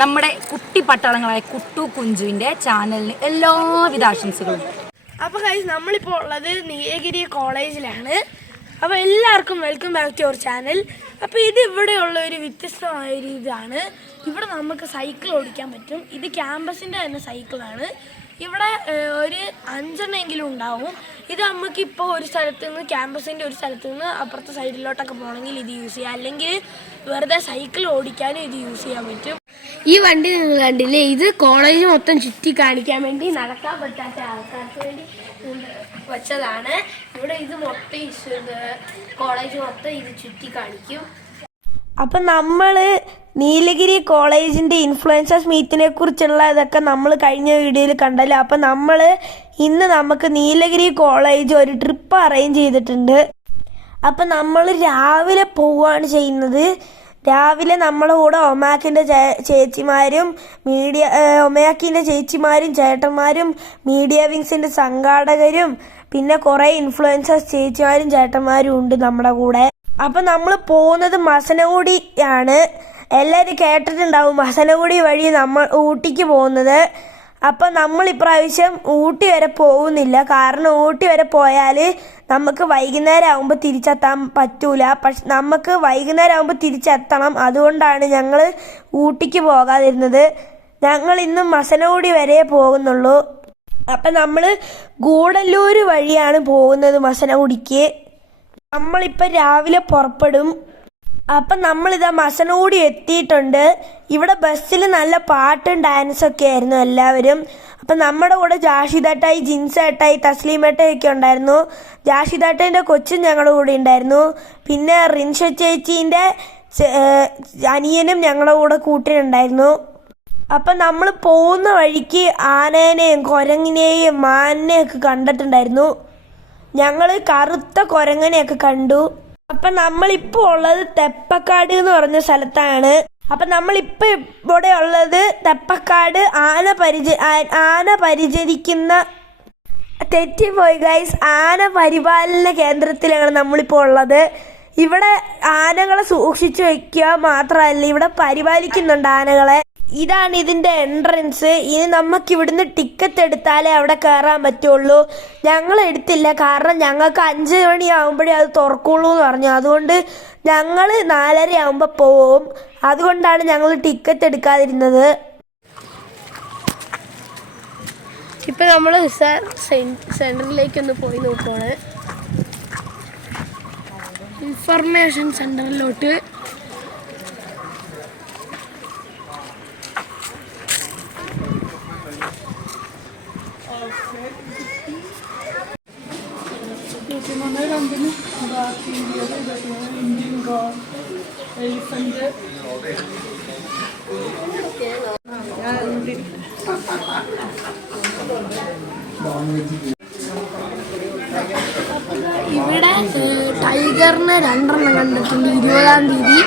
നമ്മുടെ കുട്ടി പട്ടാളങ്ങളായ കുട്ടു കുഞ്ചുവിന്റെ ചാനലിന് എല്ലാവിധ ആശംസകളും. അപ്പോൾ ഗൈസ് നമ്മളിപ്പോൾ ഉള്ളത് നീലഗിരി കോളേജിലാണ്. അപ്പോൾ എല്ലാവർക്കും welcome back to our channel അപ്പോൾ ഇത് ഇവിടെ ഉള്ള ഒരു വ്യത്യസ്തമായ ഒരു ഇതാണ്. ഇവിടെ നമുക്ക് സൈക്കിൾ ഓടിക്കാൻ പറ്റും. ഇത് ക്യാമ്പസിന്റെ തന്നെ സൈക്കിളാണ് ഇവിടെ ഒരു അഞ്ചെണ്ണമെങ്കിലും ഉണ്ടാവും. ഇത് നമുക്ക് ഇപ്പോൾ ഒരു സ്ഥലത്ത് നിന്ന് ക്യാമ്പസിന്റെ ഒരു സ്ഥലത്ത് നിന്ന് അപ്പുറത്തെ സൈഡിലോട്ടൊക്കെ പോകണമെങ്കിൽ ഇത് യൂസ് ചെയ്യാം. അല്ലെങ്കിൽ വെറുതെ സൈക്കിൾ ഓടിക്കാനും ഇത് യൂസ് ചെയ്യാൻ പറ്റും. ഈ വണ്ടി നിങ്ങൾ കണ്ടില്ലേ? ഇത് കോളേജ് മൊത്തം ചുറ്റി കാണിക്കാൻ വേണ്ടി നടക്കാൻ പറ്റാത്ത ആൾക്കാർക്ക് വേണ്ടി വെച്ചതാണ്. ഇവിടെ ഇത് മൊത്തം കോളേജ് മൊത്തം ഇത് ചുറ്റി കാണിക്കും. അപ്പം നമ്മൾ നീലഗിരി കോളേജിന്റെ ഇൻഫ്ലുവൻസേഴ്സ് മീറ്റിനെ കുറിച്ചുള്ള ഇതൊക്കെ നമ്മൾ കഴിഞ്ഞ വീഡിയോയിൽ കണ്ടല്ലോ? അപ്പം നമ്മൾ ഇന്ന് നമുക്ക് നീലഗിരി കോളേജ് ഒരു ട്രിപ്പ് അറേഞ്ച് ചെയ്തിട്ടുണ്ട്. അപ്പം നമ്മൾ രാവിലെ പോവാണ് ചെയ്യുന്നത്. രാവിലെ നമ്മളെ കൂടെ ഒമാക്കിന്റെ ചേച്ചിമാരും മീഡിയ ഒമയാക്കിന്റെ ചേച്ചിമാരും ചേട്ടന്മാരും മീഡിയ വിങ്സിന്റെ സംഘാടകരും പിന്നെ കുറേ ഇൻഫ്ലുവൻസേഴ്സ് ചേച്ചിമാരും ചേട്ടന്മാരും ഉണ്ട് നമ്മുടെ കൂടെ. അപ്പം നമ്മൾ പോകുന്നത് മസനഗുഡിയാണ്. എല്ലാവരും കേട്ടിട്ടുണ്ടാവും മസനഗുഡി വഴി നമ്മൾ ഊട്ടിക്ക് പോകുന്നത്. അപ്പം നമ്മൾ ഇപ്രാവശ്യം ഊട്ടി വരെ പോകുന്നില്ല. കാരണം ഊട്ടി വരെ പോയാൽ നമുക്ക് വൈകുന്നേരം ആകുമ്പോൾ തിരിച്ചെത്താൻ പറ്റൂല. പക്ഷെ നമുക്ക് വൈകുന്നേരം ആകുമ്പോൾ തിരിച്ചെത്തണം. അതുകൊണ്ടാണ് ഞങ്ങൾ ഊട്ടിക്ക് പോകാതിരുന്നത്. ഞങ്ങൾ ഇന്ന് മസനഗുഡി വരെ പോകുന്നുള്ളൂ. അപ്പം നമ്മൾ ഗൂഡല്ലൂർ വഴിയാണ് പോകുന്നത് മസനഗുഡിക്ക്. നമ്മളിപ്പോൾ രാവിലെ പുറപ്പെടും. അപ്പം നമ്മളിതാ മസനോടി എത്തിയിട്ടുണ്ട്. ഇവിടെ ബസ്സിൽ നല്ല പാട്ടും ഡാൻസൊക്കെ ആയിരുന്നു എല്ലാവരും. അപ്പം നമ്മുടെ കൂടെ ജാഷിദാട്ടായി ജിൻസേട്ടായി തസ്ലീമേട്ടയൊക്കെ ഉണ്ടായിരുന്നു. ജാഷിദാട്ടേന്റെ കൊച്ചും ഞങ്ങളുടെ കൂടെ ഉണ്ടായിരുന്നു. പിന്നെ റിൻഷ ചേച്ചീന്റെ അനിയനും ഞങ്ങളുടെ കൂടെ കൂട്ടിനുണ്ടായിരുന്നു. അപ്പം നമ്മൾ പോകുന്ന വഴിക്ക് ആനേനെയും കുരങ്ങിനെയും മാനിനെയൊക്കെ കണ്ടിട്ടുണ്ടായിരുന്നു. ഞങ്ങൾ കറുത്ത കുരങ്ങനെയൊക്കെ കണ്ടു. അപ്പം നമ്മളിപ്പോൾ ഉള്ളത് തെപ്പക്കാട് എന്ന് പറഞ്ഞ സ്ഥലത്താണ്. അപ്പം നമ്മളിപ്പോൾ ഇവിടെ ഉള്ളത് തെപ്പക്കാട് ആന പരിച ആന പരിചരിക്കുന്ന തെറ്റിപ്പോയി ഗൈസ് ആന പരിപാലന കേന്ദ്രത്തിലാണ് നമ്മളിപ്പോൾ ഉള്ളത്. ഇവിടെ ആനകളെ സൂക്ഷിച്ചു വെക്കുക മാത്രമല്ല ഇവിടെ പരിപാലിക്കുന്നുണ്ട് ആനകളെ. ഇതാണ് ഇതിന്റെ എൻട്രൻസ് ഇനി നമുക്ക് ഇവിടുന്ന് ടിക്കറ്റ് എടുത്താലേ അവിടെ കയറാൻ പറ്റുള്ളൂ. ഞങ്ങൾ എടുത്തില്ല. കാരണം ഞങ്ങൾക്ക് അഞ്ച് മണിയാകുമ്പോഴേ അത് തുറക്കുള്ളൂ എന്ന് പറഞ്ഞു. അതുകൊണ്ട് ഞങ്ങൾ നാലര ആകുമ്പോൾ പോവും. അതുകൊണ്ടാണ് ഞങ്ങൾ ടിക്കറ്റ് എടുക്കാതിരുന്നത്. ഇപ്പം നമ്മൾ സെന്ററിലേക്ക് ഒന്ന് പോയി നോക്കുവാണ്. ഇൻഫർമേഷൻ സെന്ററിലോട്ട് ഇവിടെ ടൈഗറിന് രണ്ടെണ്ണം കണ്ടിട്ടുണ്ട്. ഇരുപതാം തീയതി.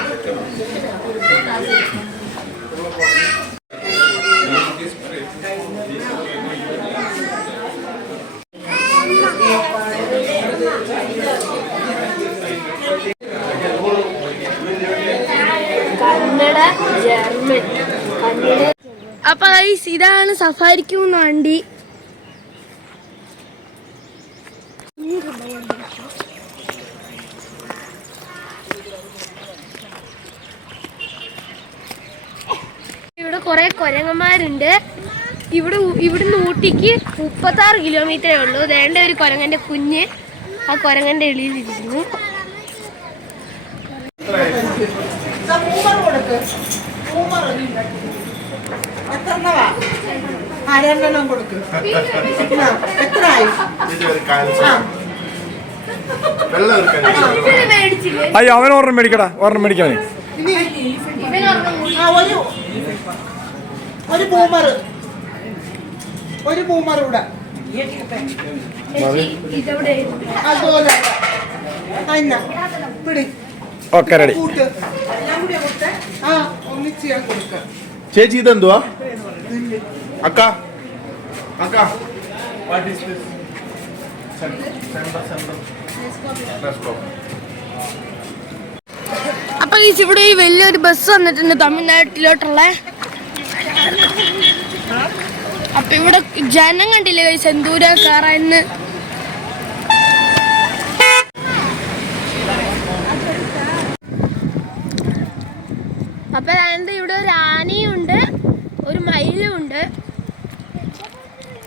ഇതാണ് സഫാരിക്ക് പോകുന്ന വണ്ടി ഇവിടെ കുറെ കുരങ്ങന്മാരുണ്ട്. ഇവിടെ ഇവിടുന്ന് ഊട്ടിക്ക് മുപ്പത്തി ആറ് കിലോമീറ്ററേ ഉള്ളൂ. വേണ്ട ഒരു കുരങ്ങന്റെ കുഞ്ഞ് ആ കുരങ്ങന്റെ എളിയിലിരിക്കുന്നു. ആ രണ്ടെണ്ണം കൊടുക്കും? എത്ര അയ്യോ അവൻ ഒരെണ്ണം മേടിക്കടാ ഒരെണ്ണം മേടിക്കാൻ. ഒരു ഒരു ബൂമർ ഒരു ബൂമർ കൂടെ അതുപോലെ. അന്ന പിടി. ഓക്കെ റെഡി ചേച്ചി ഇതെന്തുവാ? അക്ക. അക്ക. വാട്ട് ഈസ് ദിസ് അപ്പൊ ഈ ഇവിടെ ഈ വലിയൊരു ബസ് വന്നിട്ടുണ്ട് തമിഴ്നാട്ടിലോട്ടുള്ള. അപ്പൊ ഇവിടെ ജനം കണ്ടില്ലേ സെന്തൂര കയറാന്ന് അപ്പൊ രണ്ട് ഇവിടെ ഒരു ആനയും ഉണ്ട് ഒരു മയിലും ഉണ്ട്.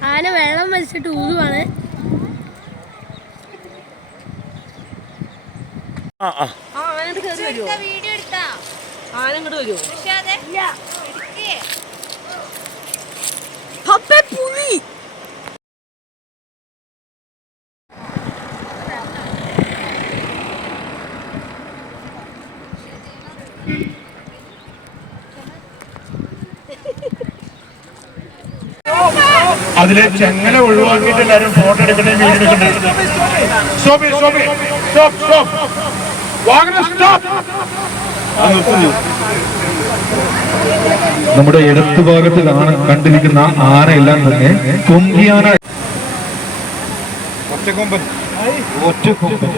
ആന വെള്ളം വലിച്ചിട്ട് ഊതുവാണ്. ആ ആ. വീഡിയോ എടുത്താ. ആനങ്ങോട്ട് വരുമോ അതിലെ ചെങ്ങല ഒഴിവാക്കിയിട്ട് എല്ലാവരും ഫോട്ടോ എടുക്കണേ വീഡിയോ എടുക്കണേ. സ്റ്റോപ്പ് സ്റ്റോപ്പ് സ്റ്റോപ്പ് സ്റ്റോപ്പ് വാഹനം സ്റ്റോപ്പ് നമ്മുടെ ഇടതു ഭാഗത്ത് കാണ കണ്ടിരിക്കുന്ന ആനയെല്ലാം തന്നെ കൊങ്കിയാന. ഒറ്റക്കൊമ്പൻ. ഒറ്റക്കൊമ്പൻ.